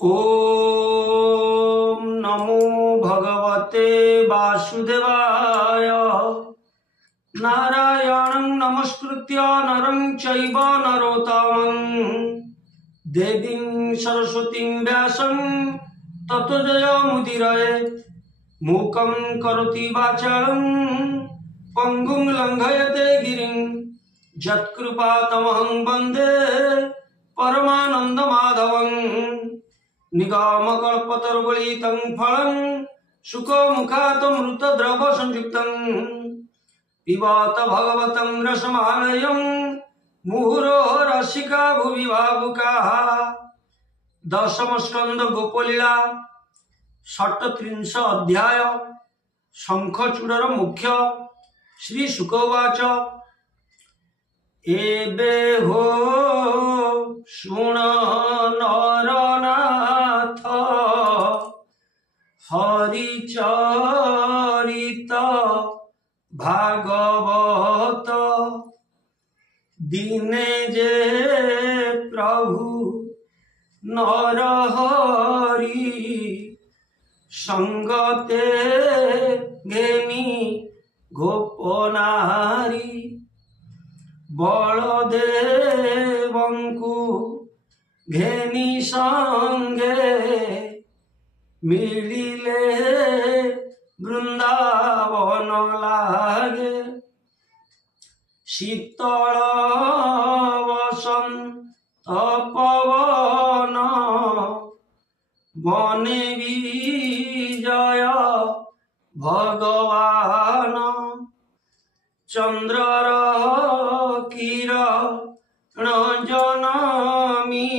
ओम नमो भगवते वासुदेवाय। नारायणं नमस्कृत्य नरं चैव नरोत्तमं देवीं सरस्वतीं व्यासं ततो जयमुदीरयेत्। मूकं करोति वाचालं पङ्गुं लङ्घयते गिरिं यत्कृपातमहं वन्दे परमानन्दमाधवं। निगमकल्पतरुगलितं फलं शुकमुखातमृतद्रवसंयुक्तं पिबत भगवतं रसमालयं मुहुरः रसिका भुवि भावुकाः। दशम स्कंद गोपलीला 37 अध्याय शंखचूड़र मुख्य। श्री शुकवाच एबे हो शुण नरनाथ हरिचरित भागवत दिने जे प्रभु नरहरि संगते घेनी गोपनारी बलदेवंकु घेनी संगे मिलिले वृंदावन लागे। शीतल वसंत पवन बने विजय भगवान। चंद्रर किरण जनमी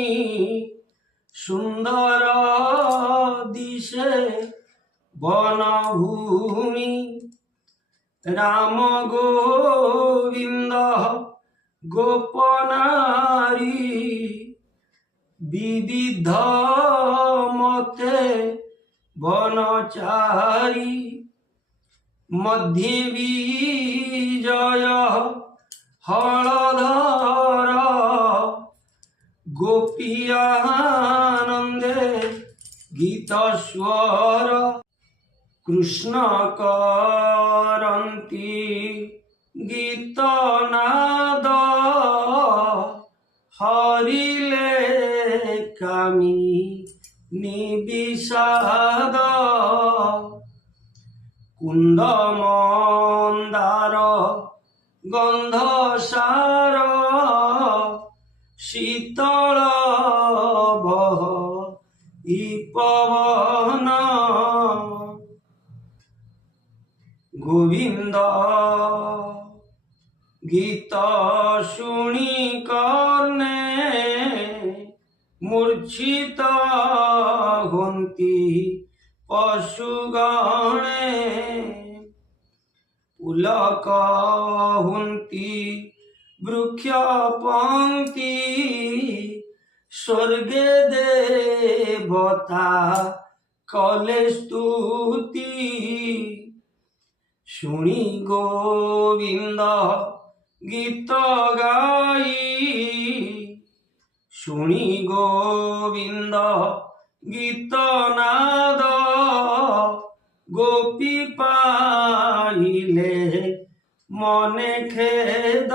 सुंदर दिशे वनभूमि। राम गोविंद गोपनारी विविध मते वनचारी। मध्य विजय हलधर गोपियानंदे गीत स्वर। कृष्ण करन्ति गीतनाद हरिले कामी निविषाद। कुंद मंदार गंधसार शीतल बह पवन। गोविंद गीत शुणी कर्णे मूर्छित हन्ति पशुगणे। पुलक हन्ति वृक्ष पंक्ति स्वर्गे देवता कले स्तुति। शुणी गोविंद गीत गाई शुणी गोविंद गीत नाद गोपी पाइले मने खेद।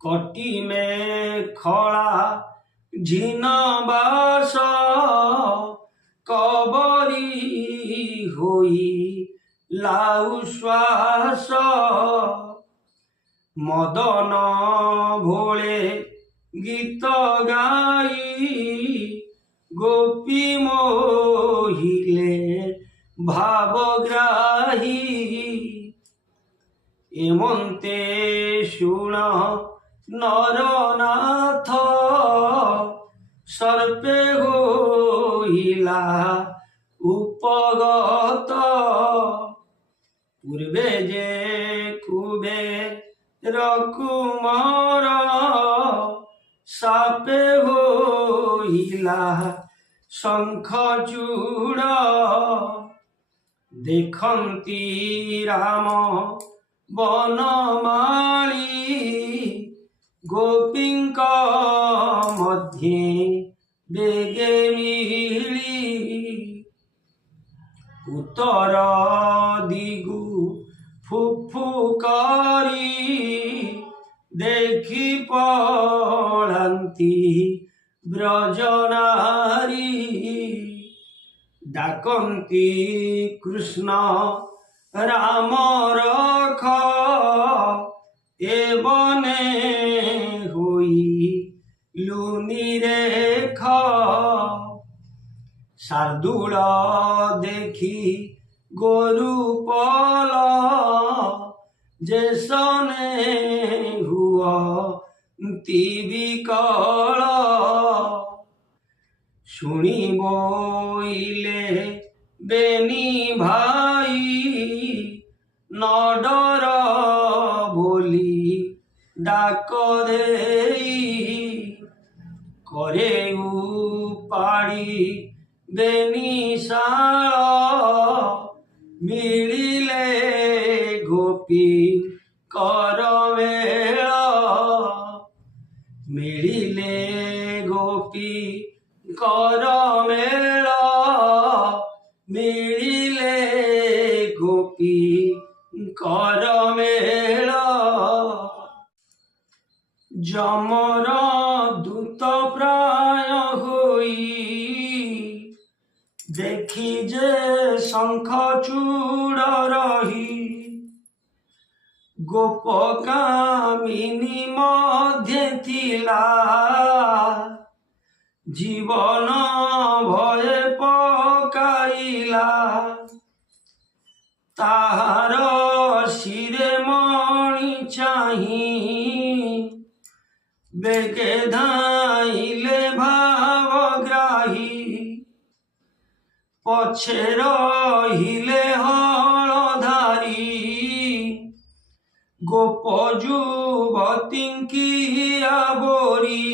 कटी में खड़ा झिन बास कबरी होई लाउ श्वास। मदन भोले गीत गाई गोपी मोहिले भावग्राही। एमंते शुण नरनाथ सर्पे होइला उपगत। पूर्वे जे कुबेर कुमार सापे होइला शंखचूड़। देखंती राम बनमाली गोपींक मध्ये বেগে মিলি উত্তর দিগু ফুফুকারি দেখি পড়ান্তি ব্রজনারী ডাকন্তি কৃষ্ণ রাম রখ এ বনে হই লুনিরেখ শার্দুল দেখি গরু পল যে সনে হুয়ন্তি বিকল শুনি বইলে বেনি ভাই নডর বলি ডাক দেই করে উপাড়ি বেনিশাল মিলিলে গোপী কর মেল মিলিলে গোপী কর মেল মিলিলে গোপী কর মেল যমর দূত প্রায় হই দেখি যে শঙ্খ চূড় রহি গোপকামিনী মধ্যে থিলা জীবন ভয়ে পকাইলা তাহার শিরে মণি চাহি বেগে ধাইলে ভাবগ্রাহী পছে রহিলে হলধারী গোপ যুবতীঙ্কি আবরি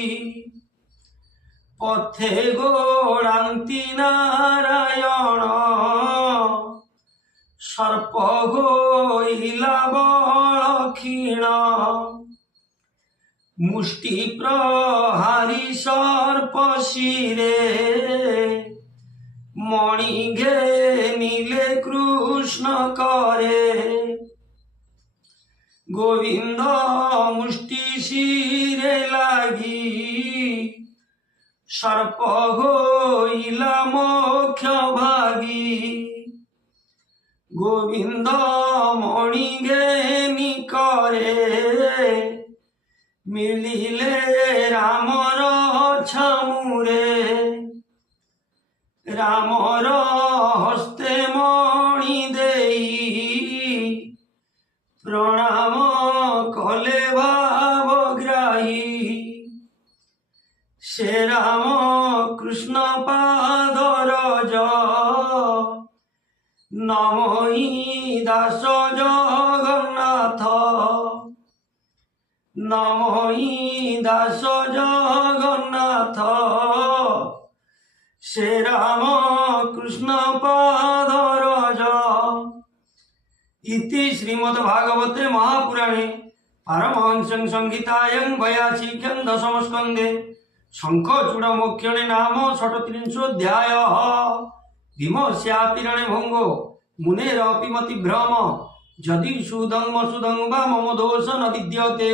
পথে গোড়ান্তি নারায়ণ সর্প হইলা বল ক্ষীণ মুষ্টি প্রহারী সর্প শিরে মণি ঘেনিলে কৃষ্ণ করে গোবিন্দ মুষ্টি শিরে লাগি সর্প হইলা মোক্ষ ভাগী গোবিন্দ মণি ঘেনি করে মিলিলে রামর ছামুরে রামর হস্তে মণি দেই প্রণাম কলে ভাবগ্রাহী সে রাম কৃষ্ণ পাদ রজ নমই দাস জগন্নাথ নমই দাস জগন্নাথ সে রাম কৃষ্ণ পাদ রজ ইতি শ্রীমদ্ভাগবতে মহাপুরাণে পারমহংসং সংহিতায়াং ভয়াচিক্যং দশম স্কন্ধে শঙ্খচূড়মোক্ষণে নাম ষটত্রিंशोऽध्याय ভীমস্যাপি রণে ভঙ্গ মুনেরপি মতিভ্রম যদি সুদং মসুদং বা মম দোষ ন বিদ্যতে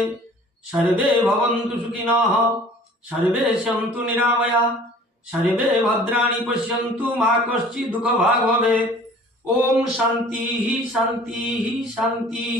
সর্বে ভবন্তু সুখিনঃ সর্বে সন্তু নিরাময়া সর্বে ভদ্রাণি পশ্যন্তু মা কশ্চিৎ দুঃখভাগ্ ভবেৎ ওম শান্তি শান্তি শান্তি।